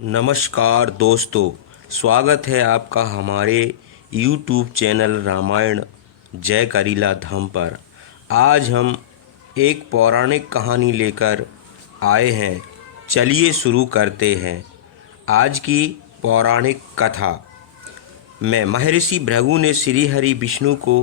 नमस्कार दोस्तों, स्वागत है आपका हमारे YouTube चैनल रामायण जय करीला धाम पर। आज हम एक पौराणिक कहानी लेकर आए हैं। चलिए शुरू करते हैं आज की पौराणिक कथा में। महर्षि भृगु ने श्री हरि विष्णु को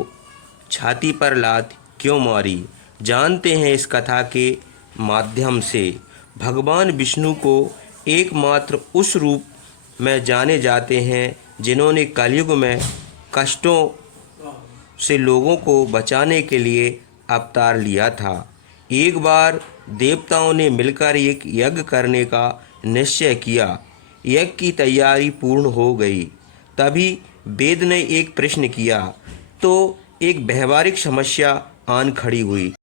छाती पर लात क्यों मारी, जानते हैं इस कथा के माध्यम से। भगवान विष्णु को एकमात्र उस रूप में जाने जाते हैं जिन्होंने कलयुग में कष्टों से लोगों को बचाने के लिए अवतार लिया था। एक बार देवताओं ने मिलकर एक यज्ञ करने का निश्चय किया। यज्ञ की तैयारी पूर्ण हो गई। तभी वेद ने एक प्रश्न किया तो एक व्यवहारिक समस्या आन खड़ी हुई।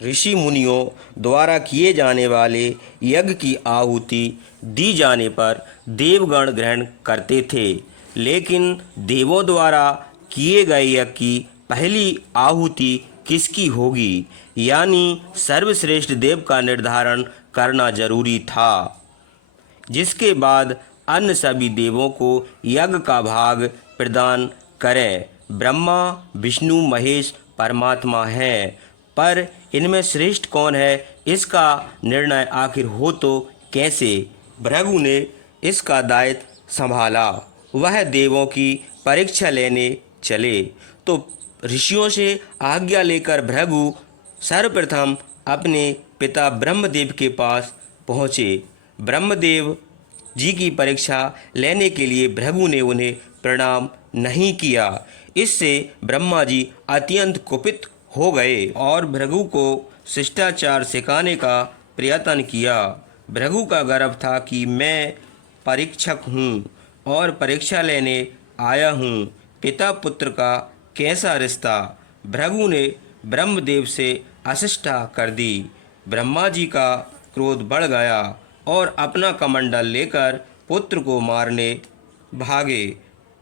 ऋषि मुनियों द्वारा किए जाने वाले यज्ञ की आहुति दी जाने पर देवगण ग्रहण करते थे, लेकिन देवों द्वारा किए गए यज्ञ की पहली आहुति किसकी होगी, यानी सर्वश्रेष्ठ देव का निर्धारण करना जरूरी था, जिसके बाद अन्य सभी देवों को यज्ञ का भाग प्रदान करें। ब्रह्मा, विष्णु, महेश परमात्मा हैं, पर इनमें श्रेष्ठ कौन है, इसका निर्णय आखिर हो तो कैसे। भृगु ने इसका दायित्व संभाला। वह देवों की परीक्षा लेने चले तो ऋषियों से आज्ञा लेकर भृगु सर्वप्रथम अपने पिता ब्रह्मदेव के पास पहुँचे। ब्रह्मदेव जी की परीक्षा लेने के लिए भृगु ने उन्हें प्रणाम नहीं किया। इससे ब्रह्मा जी अत्यंत कुपित हो गए और भृगु को शिष्टाचार सिखाने का प्रयत्न किया। भृगु का गर्व था कि मैं परीक्षक हूँ और परीक्षा लेने आया हूँ। पिता पुत्र का कैसा रिश्ता। भृगु ने ब्रह्मदेव से अशिष्टा कर दी। ब्रह्मा जी का क्रोध बढ़ गया और अपना कमंडल लेकर पुत्र को मारने भागे।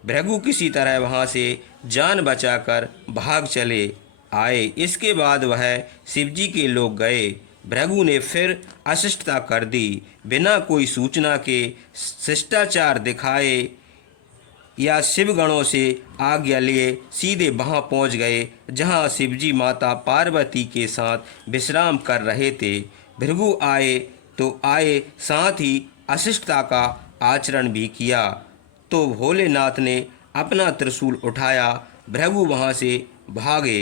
भृगु किसी तरह वहाँ से जान बचाकर भाग चले आए। इसके बाद वह शिवजी के लोग गए। भृगु ने फिर अशिष्टता कर दी। बिना कोई सूचना के शिष्टाचार दिखाए या शिवगणों से आज्ञा लिए सीधे वहाँ पहुँच गए जहाँ शिवजी माता पार्वती के साथ विश्राम कर रहे थे। भृगु आए तो आए, साथ ही अशिष्टता का आचरण भी किया तो भोलेनाथ ने अपना त्रिशूल उठाया। भृगु वहाँ से भागे।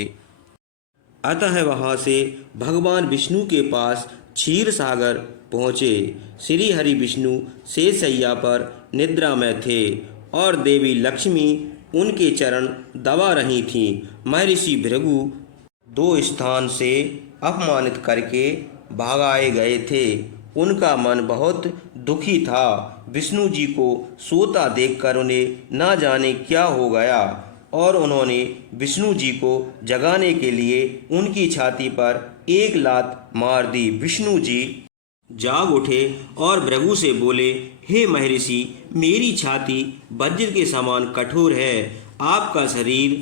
अतः वहाँ से भगवान विष्णु के पास क्षीर सागर पहुँचे। श्री हरि विष्णु शेषशैया पर निद्रा में थे और देवी लक्ष्मी उनके चरण दबा रही थीं। महर्षि भृगु दो स्थान से अपमानित करके भगाए गए थे। उनका मन बहुत दुखी था। विष्णु जी को सोता देखकर उन्हें न जाने क्या हो गया और उन्होंने विष्णु जी को जगाने के लिए उनकी छाती पर एक लात मार दी। विष्णु जी जाग उठे और भृगु से बोले, हे महर्षि, मेरी छाती वज्र के समान कठोर है। आपका शरीर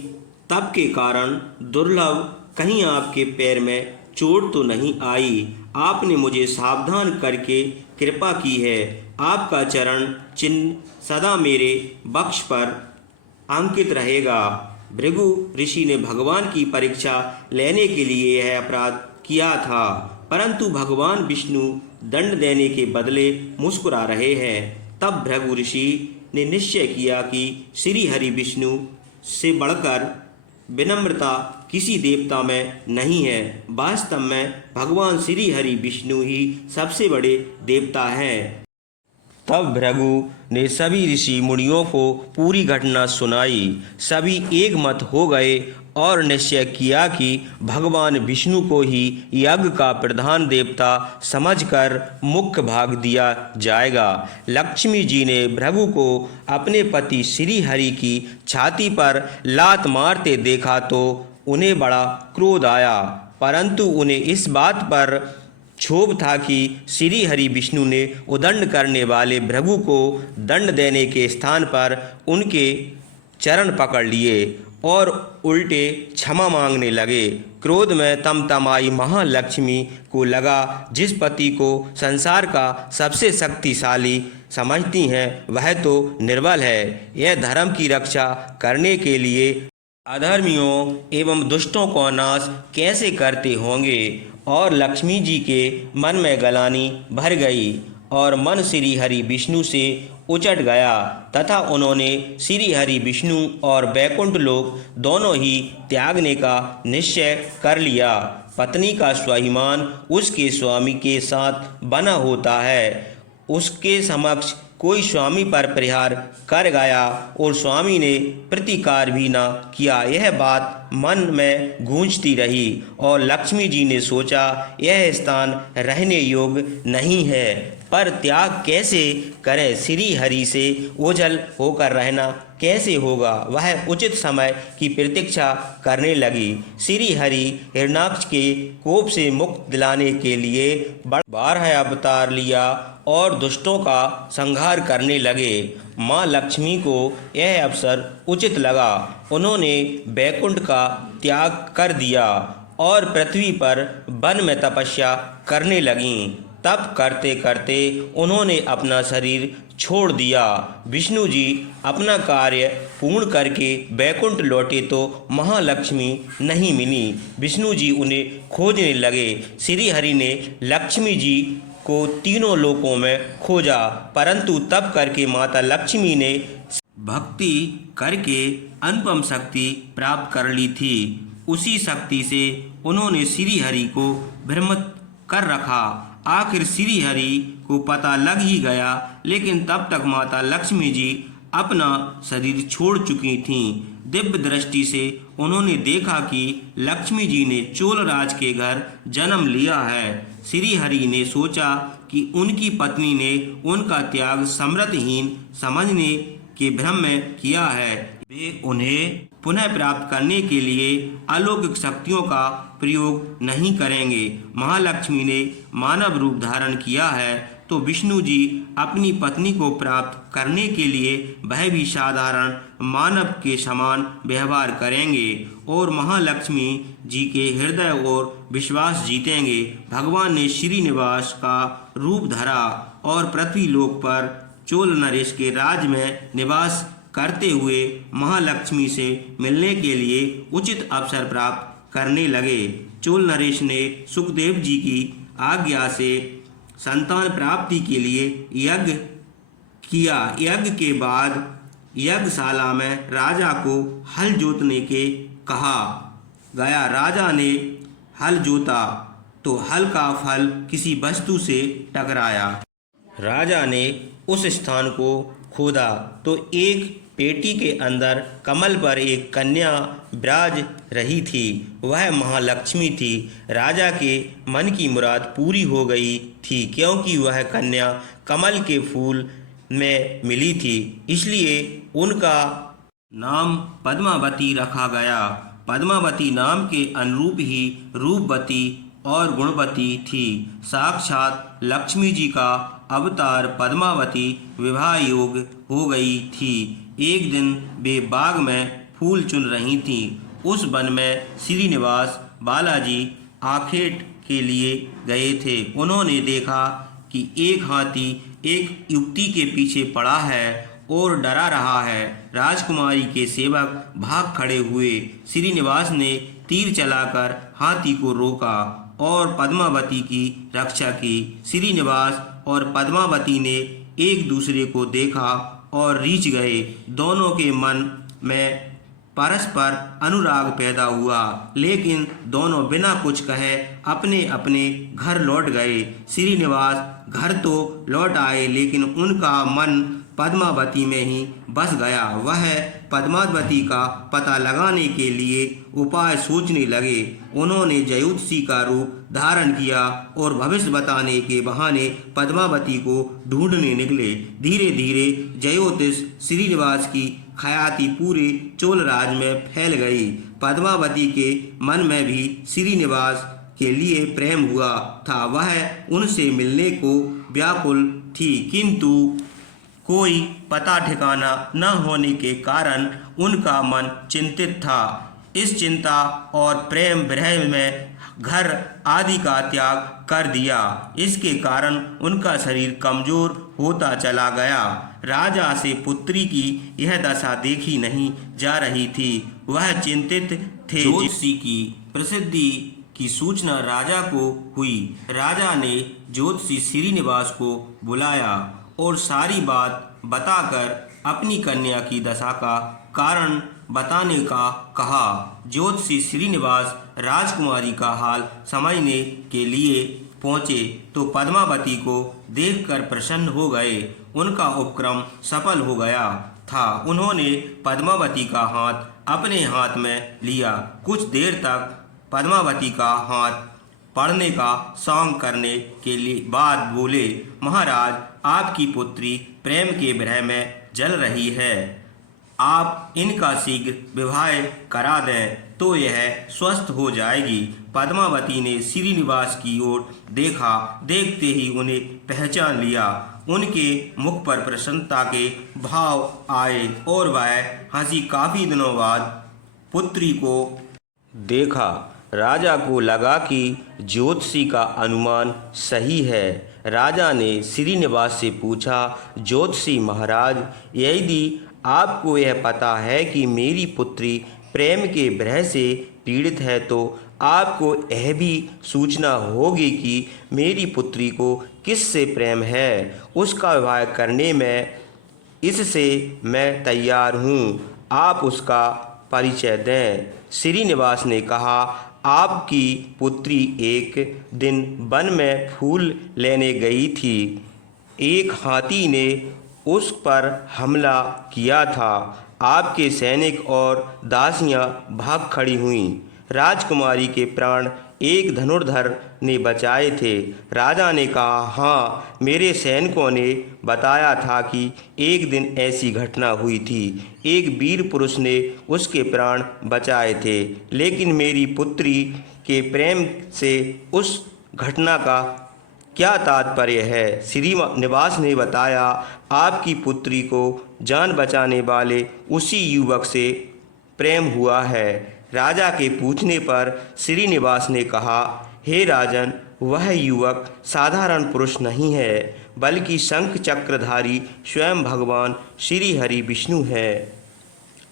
तप के कारण दुर्लभ, कहीं आपके पैर में चोट तो नहीं आई। आपने मुझे सावधान करके कृपा की है। आपका चरण चिन्ह सदा मेरे वक्ष पर अंकित रहेगा। भृगु ऋषि ने भगवान की परीक्षा लेने के लिए यह अपराध किया था, परंतु भगवान विष्णु दंड देने के बदले मुस्कुरा रहे हैं। तब भृगु ऋषि ने निश्चय किया कि श्री हरि विष्णु से बढ़कर विनम्रता किसी देवता में नहीं है। वास्तव में भगवान श्री हरि विष्णु ही सबसे बड़े देवता हैं। तब भृगु ने सभी ऋषि मुनियों को पूरी घटना सुनाई। सभी एक मत हो गए और निश्चय किया कि भगवान विष्णु को ही यज्ञ का प्रधान देवता समझकर मुख्य भाग दिया जाएगा। लक्ष्मी जी ने भृगु को अपने पति श्री हरि की छाती पर लात मारते देखा तो उन्हें बड़ा क्रोध आया, परंतु उन्हें इस बात पर क्षोभ था कि श्री हरि विष्णु ने उदंड करने वाले भृगु को दंड देने के स्थान पर उनके चरण पकड़ लिए और उल्टे क्षमा मांगने लगे। क्रोध में तमतमाई महालक्ष्मी को लगा, जिस पति को संसार का सबसे शक्तिशाली समझती हैं वह तो निर्बल है। यह धर्म की रक्षा करने के लिए अधर्मियों एवं दुष्टों को नाश कैसे करते होंगे। और लक्ष्मी जी के मन में गलानी भर गई और मन श्री हरि विष्णु से उचट गया तथा उन्होंने श्री हरि विष्णु और बैकुंठ लोक दोनों ही त्यागने का निश्चय कर लिया। पत्नी का स्वाभिमान उसके स्वामी के साथ बना होता है। उसके समक्ष कोई स्वामी पर प्रहार कर गया और स्वामी ने प्रतिकार भी न किया। यह बात मन में गूंजती रही और लक्ष्मी जी ने सोचा यह स्थान रहने योग्य नहीं है, पर त्याग कैसे करें। श्री हरि से ओझल होकर रहना कैसे होगा। वह उचित समय की प्रतीक्षा करने लगी। श्री हरि हिरण्याक्ष के कोप से मुक्त दिलाने के लिए 12 अवतार लिया और दुष्टों का संहार करने लगे। माँ लक्ष्मी को यह अवसर उचित लगा। उन्होंने बैकुंठ का त्याग कर दिया और पृथ्वी पर वन में तपस्या करने लगीं। तप करते करते उन्होंने अपना शरीर छोड़ दिया। विष्णु जी अपना कार्य पूर्ण करके बैकुंठ लौटे तो महालक्ष्मी नहीं मिली। विष्णु जी उन्हें खोजने लगे। श्री हरि ने लक्ष्मी जी को तीनों लोकों में खोजा, परंतु तप करके माता लक्ष्मी ने भक्ति करके अनुपम शक्ति प्राप्त कर ली थी। उसी शक्ति से उन्होंने श्री हरि को भ्रमित कर रखा। आखिर श्री हरि को पता लग ही गया, लेकिन तब तक माता लक्ष्मी जी अपना शरीर छोड़ चुकी थीं। दिव्य दृष्टि से उन्होंने देखा कि लक्ष्मी जी ने चोलराज के घर जन्म लिया है। श्री हरि ने सोचा कि उनकी पत्नी ने उनका त्याग समृद्धहीन समझने के भ्रम में किया है। वे उन्हें पुनः प्राप्त करने के लिए अलौकिक शक्तियों का प्रयोग नहीं करेंगे। महालक्ष्मी ने मानव रूप धारण किया है तो विष्णु जी अपनी पत्नी को प्राप्त करने के लिए वह भी साधारण मानव के समान व्यवहार करेंगे और महालक्ष्मी जी के हृदय और विश्वास जीतेंगे। भगवान ने श्रीनिवास का रूप धरा और पृथ्वी लोक पर चोल नरेश के राज में निवास करते हुए महालक्ष्मी से मिलने के लिए उचित अवसर प्राप्त करने लगे। चोल नरेश ने सुखदेव जी की आज्ञा से संतान प्राप्ति के लिए यज्ञ किया। यज्ञ के बाद यज्ञशाला में राजा को हल जोतने के कहा गया। राजा ने हल जोता तो हल का फल किसी वस्तु से टकराया। राजा ने उस स्थान को खोदा तो एक पेटी के अंदर कमल पर एक कन्या विराज रही थी। वह महालक्ष्मी थी। राजा के मन की मुराद पूरी हो गई थी, क्योंकि वह कन्या कमल के फूल में मिली थी, इसलिए उनका नाम पद्मावती रखा गया। पद्मावती नाम के अनुरूप ही रूपवती और गुणवती थी। साक्षात लक्ष्मी जी का अवतार पद्मावती विवाह योग्य हो गई थी। एक दिन वे बाग में फूल चुन रही थीं। उस वन में श्रीनिवास बालाजी आखेट के लिए गए थे। उन्होंने देखा कि एक हाथी एक युवती के पीछे पड़ा है और डरा रहा है। राजकुमारी के सेवक भाग खड़े हुए। श्रीनिवास ने तीर चलाकर हाथी को रोका और पद्मावती की रक्षा की। श्रीनिवास और पद्मावती ने एक दूसरे को देखा और रीझ गए। दोनों के मन में परस्पर अनुराग पैदा हुआ, लेकिन दोनों बिना कुछ कहे अपने अपने घर लौट गए। श्रीनिवास घर तो लौट आए, लेकिन उनका मन पद्मावती में ही बस गया। वह पद्मावती का पता लगाने के लिए उपाय सोचने लगे। उन्होंने जयोतिषी का रूप धारण किया और भविष्य बताने के बहाने पद्मावती को ढूंढने निकले। धीरे धीरे ज्योतिष श्रीनिवास की ख्याति पूरे चोलराज में फैल गई। पद्मावती के मन में भी श्रीनिवास के लिए प्रेम हुआ था। वह उनसे मिलने को व्याकुल थी, किंतु कोई पता ठिकाना न होने के कारण उनका मन चिंतित था। इस चिंता और प्रेम विरह में घर आदि का त्याग कर दिया। इसके कारण उनका शरीर कमजोर होता चला गया। राजा से पुत्री की यह दशा देखी नहीं जा रही थी। वह चिंतित थे। ज्योतिषी की प्रसिद्धि की सूचना राजा को हुई। राजा ने ज्योतिषी श्रीनिवास को बुलाया और सारी बात बताकर अपनी कन्या की दशा का कारण बताने का कहा। ज्योतिषी श्रीनिवास राजकुमारी का हाल समझने के लिए पहुँचे तो पद्मावती को देखकर प्रसन्न हो गए। उनका उपक्रम सफल हो गया था। उन्होंने पद्मावती का हाथ अपने हाथ में लिया। कुछ देर तक पद्मावती का हाथ पढ़ने का सॉन्ग करने के लिए बाद बोले, महाराज, आपकी पुत्री प्रेम के विरह में जल रही है। आप इनका शीघ्र विवाह करा दें तो यह स्वस्थ हो जाएगी। पद्मावती ने श्रीनिवास की ओर देखा। देखते ही उन्हें पहचान लिया। उनके मुख पर प्रसन्नता के भाव आए और वह हंसी। काफी दिनों बाद पुत्री को देखा। राजा को लगा कि ज्योतिषी का अनुमान सही है। राजा ने श्रीनिवास से पूछा, ज्योतिषी महाराज, यदि आपको यह पता है कि मेरी पुत्री प्रेम के विरह से पीड़ित है तो आपको यह भी सूचना होगी कि मेरी पुत्री को किससे प्रेम है। उसका विवाह करने में इससे मैं तैयार हूँ। आप उसका परिचय दें। श्रीनिवास ने कहा, आपकी पुत्री एक दिन वन में फूल लेने गई थी। एक हाथी ने उस पर हमला किया था। आपके सैनिक और दासियां भाग खड़ी हुईं। राजकुमारी के प्राण एक धनुर्धर ने बचाए थे। राजा ने कहा, हाँ, मेरे सैनिकों ने बताया था कि एक दिन ऐसी घटना हुई थी। एक वीर पुरुष ने उसके प्राण बचाए थे। लेकिन मेरी पुत्री के प्रेम से उस घटना का क्या तात्पर्य है? श्रीनिवास ने बताया, आपकी पुत्री को जान बचाने वाले उसी युवक से प्रेम हुआ है। राजा के पूछने पर श्रीनिवास ने कहा, हे राजन, वह युवक साधारण पुरुष नहीं है, बल्कि शंख चक्रधारी स्वयं भगवान श्री हरि विष्णु है।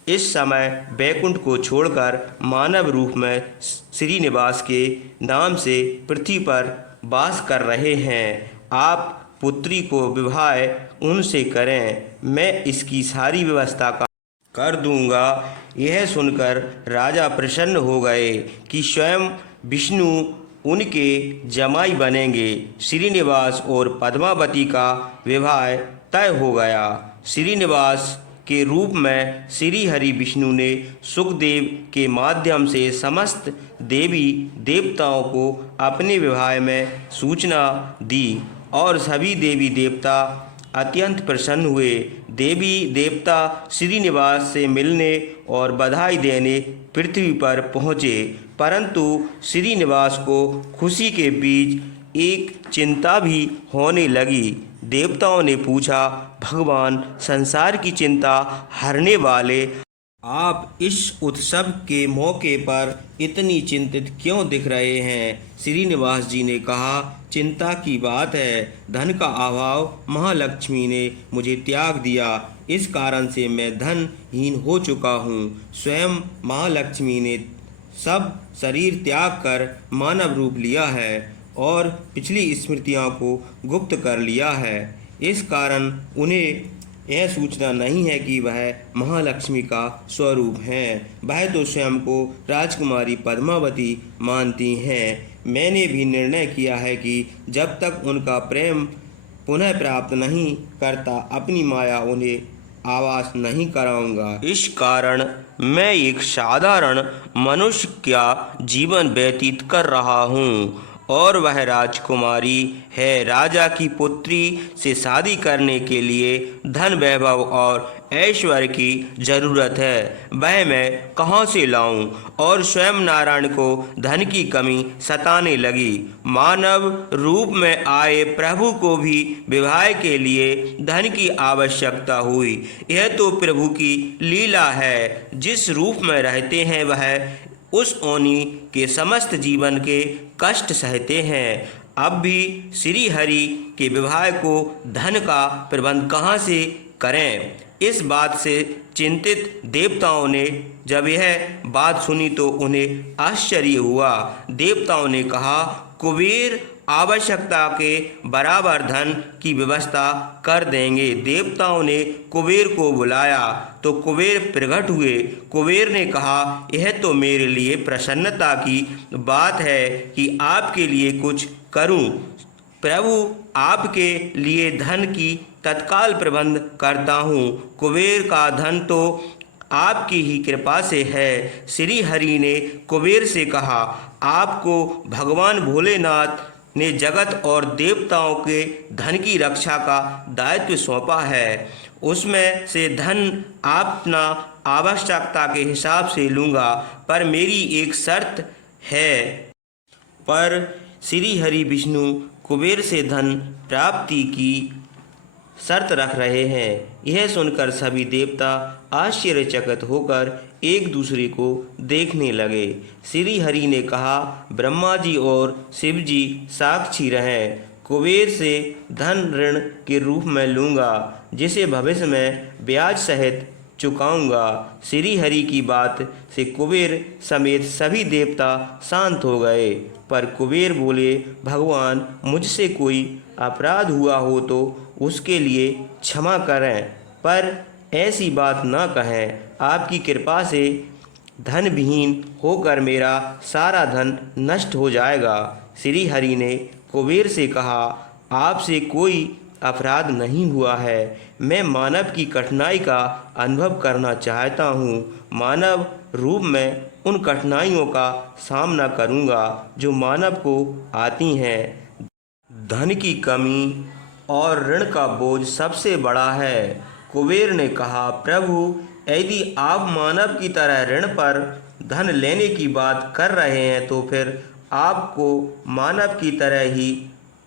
इस समय बैकुंठ को छोड़कर मानव रूप में श्रीनिवास के नाम से पृथ्वी पर वास कर रहे हैं। आप पुत्री को विवाह उनसे करें। मैं इसकी सारी व्यवस्था कर दूंगा। यह सुनकर राजा प्रसन्न हो गए कि स्वयं विष्णु उनके जमाई बनेंगे। श्रीनिवास और पद्मावती का विवाह तय हो गया। श्रीनिवास के रूप में श्री हरि विष्णु ने सुखदेव के माध्यम से समस्त देवी देवताओं को अपने विवाह में सूचना दी और सभी देवी देवता अत्यंत प्रसन्न हुए। देवी देवता श्रीनिवास से मिलने और बधाई देने पृथ्वी पर पहुँचे, परंतु श्रीनिवास को खुशी के बीच एक चिंता भी होने लगी। देवताओं ने पूछा, भगवान, संसार की चिंता हरने वाले, आप इस उत्सव के मौके पर इतनी चिंतित क्यों दिख रहे हैं? श्रीनिवास जी ने कहा, चिंता की बात है। धन का अभाव महालक्ष्मी ने मुझे त्याग दिया। इस कारण से मैं धनहीन हो चुका हूँ। स्वयं महालक्ष्मी ने सब शरीर त्याग कर मानव रूप लिया है और पिछली स्मृतियों को गुप्त कर लिया है। इस कारण उन्हें यह सूचना नहीं है कि वह महालक्ष्मी का स्वरूप हैं। वह तो स्वयं को राजकुमारी पद्मावती मानती हैं। मैंने भी निर्णय किया है कि जब तक उनका प्रेम पुनः प्राप्त नहीं करता, अपनी माया उन्हें आवास नहीं कराऊंगा। इस कारण मैं एक साधारण मनुष्य का जीवन व्यतीत कर रहा हूँ और वह राजकुमारी है। राजा की पुत्री से शादी करने के लिए धन, वैभव और ऐश्वर्य की जरूरत है। वह मैं कहाँ से लाऊं? और स्वयं नारायण को धन की कमी सताने लगी। मानव रूप में आए प्रभु को भी विवाह के लिए धन की आवश्यकता हुई। यह तो प्रभु की लीला है। जिस रूप में रहते हैं वह उस ओनी के समस्त जीवन के कष्ट सहते हैं। अब भी श्री हरि के विवाह को धन का प्रबंध कहाँ से करें? इस बात से चिंतित देवताओं ने जब यह बात सुनी तो उन्हें आश्चर्य हुआ। देवताओं ने कहा, कुबेर आवश्यकता के बराबर धन की व्यवस्था कर देंगे। देवताओं ने कुबेर को बुलाया तो कुबेर प्रकट हुए। कुबेर ने कहा, यह तो मेरे लिए प्रसन्नता की बात है कि आपके लिए कुछ करूं। प्रभु, आपके लिए धन की तत्काल प्रबंध करता हूँ। कुबेर का धन तो आपकी ही कृपा से है। श्री हरि ने कुबेर से कहा, आपको भगवान भोलेनाथ ने जगत और देवताओं के धन की रक्षा का दायित्व सौंपा है। उसमें से धन अपना आवश्यकता के हिसाब से लूँगा, पर मेरी एक शर्त है। पर श्री हरि विष्णु कुबेर से धन प्राप्ति की शर्त रख रहे हैं। यह सुनकर सभी देवता आश्चर्यचकित होकर एक दूसरे को देखने लगे। श्री हरि ने कहा, ब्रह्मा जी और शिव जी साक्षी रहें। कुबेर से धन ऋण के रूप में लूँगा, जिसे भविष्य में ब्याज सहित चुकाऊंगा। श्री हरि की बात से कुबेर समेत सभी देवता शांत हो गए। पर कुबेर बोले, भगवान, मुझसे कोई अपराध हुआ हो तो उसके लिए क्षमा करें, पर ऐसी बात न कहें। आपकी कृपा से धन विहीन होकर मेरा सारा धन नष्ट हो जाएगा। श्री हरि ने कुबेर से कहा, आपसे कोई अपराध नहीं हुआ है। मैं मानव की कठिनाई का अनुभव करना चाहता हूँ। मानव रूप में उन कठिनाइयों का सामना करूँगा जो मानव को आती हैं। धन की कमी और ऋण का बोझ सबसे बड़ा है। कुबेर ने कहा, प्रभु, यदि आप मानव की तरह ऋण पर धन लेने की बात कर रहे हैं तो फिर आपको मानव की तरह ही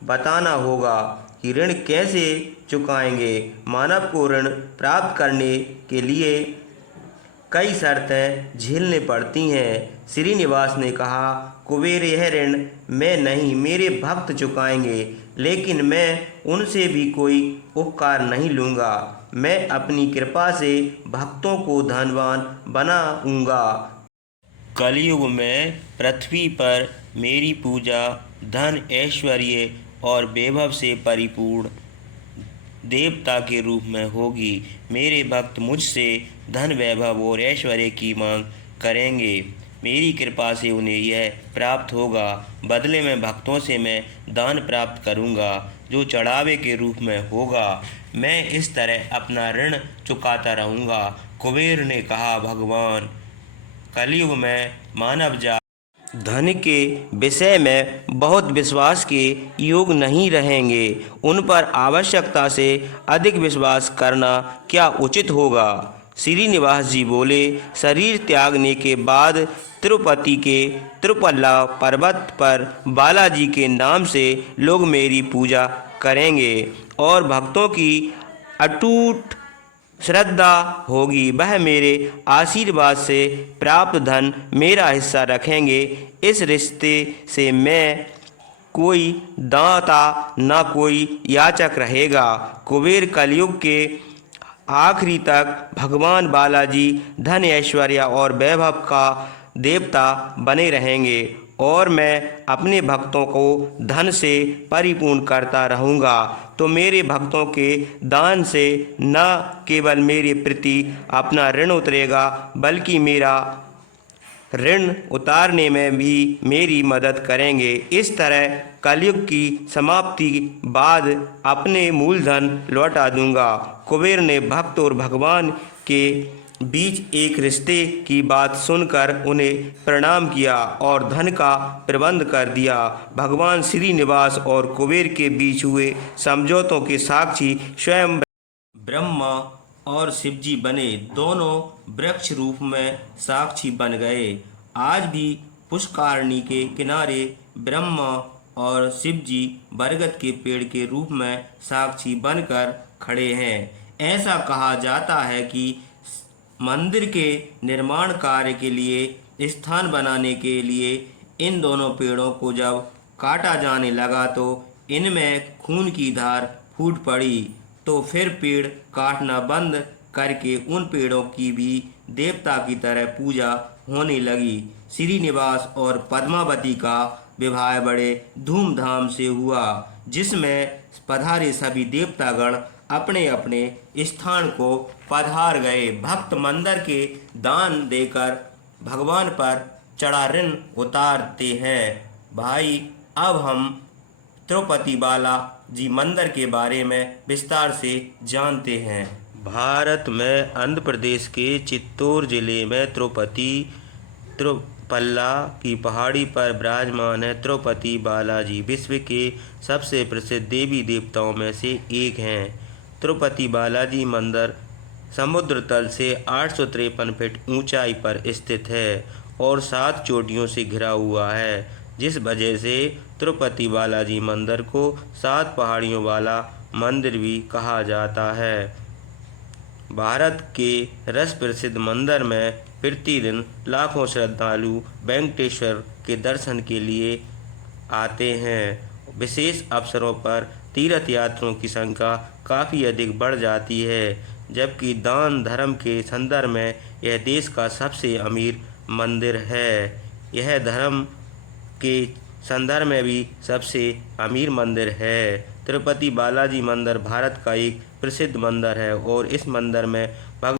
बताना होगा कि ऋण कैसे चुकाएंगे। मानव को ऋण प्राप्त करने के लिए कई शर्तें झेलनी पड़ती हैं। श्रीनिवास ने कहा, कुबेर, यह ऋण मैं नहीं, मेरे भक्त चुकाएंगे, लेकिन मैं उनसे भी कोई उपकार नहीं लूँगा। मैं अपनी कृपा से भक्तों को धनवान बनाऊँगा। कलयुग में पृथ्वी पर मेरी पूजा धन, ऐश्वर्य और वैभव से परिपूर्ण देवता के रूप में होगी। मेरे भक्त मुझसे धन, वैभव और ऐश्वर्य की मांग करेंगे। मेरी कृपा से उन्हें यह प्राप्त होगा। बदले में भक्तों से मैं दान प्राप्त करूंगा, जो चढ़ावे के रूप में होगा। मैं इस तरह अपना ऋण चुकाता रहूंगा। कुबेर ने कहा, भगवान, कलयुग में मानव जाति धन के विषय में बहुत विश्वास के योग नहीं रहेंगे। उन पर आवश्यकता से अधिक विश्वास करना क्या उचित होगा? श्रीनिवास जी बोले, शरीर त्यागने के बाद तिरुपति के तिरुपल्ला पर्वत पर बालाजी के नाम से लोग मेरी पूजा करेंगे और भक्तों की अटूट श्रद्धा होगी। वह मेरे आशीर्वाद से प्राप्त धन मेरा हिस्सा रखेंगे। इस रिश्ते से मैं कोई दाता न कोई याचक रहेगा। कुबेर कलयुग के आखिरी तक भगवान बालाजी धन, ऐश्वर्य और वैभव का देवता बने रहेंगे और मैं अपने भक्तों को धन से परिपूर्ण करता रहूँगा। तो मेरे भक्तों के दान से न केवल मेरे प्रति अपना ऋण उतरेगा, बल्कि मेरा ऋण उतारने में भी मेरी मदद करेंगे। इस तरह कलयुग की समाप्ति बाद अपने मूलधन लौटा दूंगा। कुबेर ने भक्त और भगवान के बीच एक रिश्ते की बात सुनकर उन्हें प्रणाम किया और धन का प्रबंध कर दिया। भगवान श्रीनिवास और कुबेर के बीच हुए समझौतों के साक्षी स्वयं ब्रह्मा और शिवजी बने। दोनों वृक्ष रूप में साक्षी बन गए। आज भी पुष्करणी के किनारे ब्रह्मा और शिवजी बरगद के पेड़ के रूप में साक्षी बनकर खड़े हैं। ऐसा कहा जाता है कि मंदिर के निर्माण कार्य के लिए स्थान बनाने के लिए इन दोनों पेड़ों को जब काटा जाने लगा तो इनमें खून की धार फूट पड़ी। तो फिर पेड़ काटना बंद करके उन पेड़ों की भी देवता की तरह पूजा होने लगी। श्रीनिवास और पद्मावती का विवाह बड़े धूमधाम से हुआ, जिसमें पधारे सभी देवतागण अपने अपने स्थान को पधार गए। भक्त मंदिर के दान देकर भगवान पर चढ़ा ऋण उतारते हैं। भाई, अब हम तिरुपति बालाजी मंदिर के बारे में विस्तार से जानते हैं। भारत में आंध्र प्रदेश के चित्तौड़ जिले में तिरुपल्ला की पहाड़ी पर विराजमान है। तिरुपति बालाजी विश्व के सबसे प्रसिद्ध देवी देवताओं में से एक हैं। तिरुपति बालाजी मंदिर समुद्र तल से 853 फीट ऊंचाई पर स्थित है और 7 चोटियों से घिरा हुआ है, जिस वजह से तिरुपति बालाजी मंदिर को 7 पहाड़ियों वाला मंदिर भी कहा जाता है। भारत के रस प्रसिद्ध मंदिर में प्रतिदिन लाखों श्रद्धालु वेंकटेश्वर के दर्शन के लिए आते हैं। विशेष अवसरों पर तीर्थ यात्रियों की संख्या काफ़ी अधिक बढ़ जाती है, जबकि दान धर्म के संदर्भ में यह देश का सबसे अमीर मंदिर है। यह धर्म के संदर्भ में भी सबसे अमीर मंदिर है। तिरुपति बालाजी मंदिर भारत का एक प्रसिद्ध मंदिर है और इस मंदिर में